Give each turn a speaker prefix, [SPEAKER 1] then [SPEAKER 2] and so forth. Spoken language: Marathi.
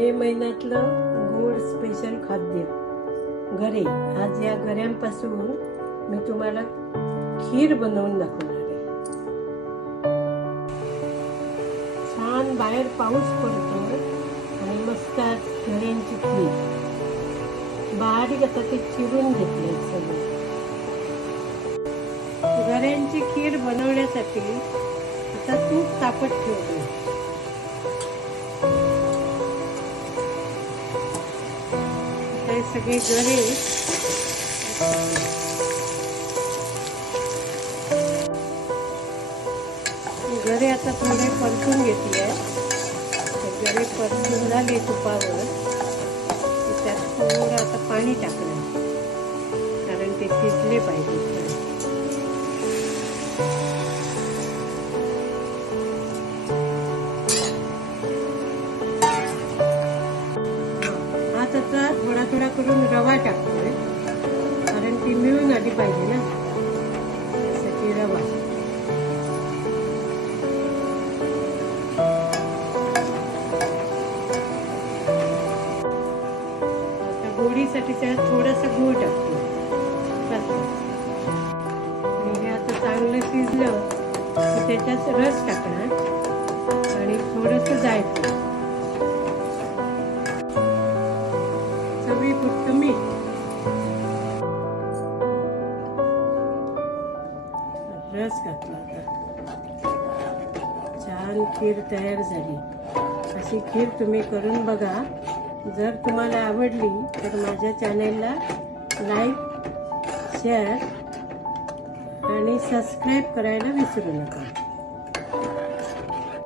[SPEAKER 1] मे महिन्यातलं गोड स्पेशल खाद्य. घरे आज या गऱ्यांपासून मी तुम्हाला खीर बनवून दाखवणार आहे. छान बाहेर पाऊस पडतो आणि मस्त आज खीर. बारीक आता ते चिरून घेतले सगळे. घऱ्यांची खीर बनवण्यासाठी आता तूप तापत ठेवतो. हे सगळे गरे गरे आता थोडे परतून घेतले आहे. गरे परतून झाले तुपावर. त्यात थोडं आता पाणी टाकलं कारण ते शिजले पाहिजे. त्याचा थोडा थोडा करून रवा टाकतोय. कारण ती मिळून आली पाहिजे ना. त्यासाठी रवा. आता गोडीसाठी त्यात थोडासा गूळ टाकतो. आणि हे आता चांगलं शिजलं की त्याच्यात रस टाकणार. आणि थोडंसं जायचं चवीपुरतं मीठ रस घातला आता छान खीर तयार झाली. अशी खीर तुम्ही करून बघा. जर तुम्हाला आवडली तर माझ्या चॅनेलला लाईक शेअर आणि सबस्क्राईब करायला विसरू नका.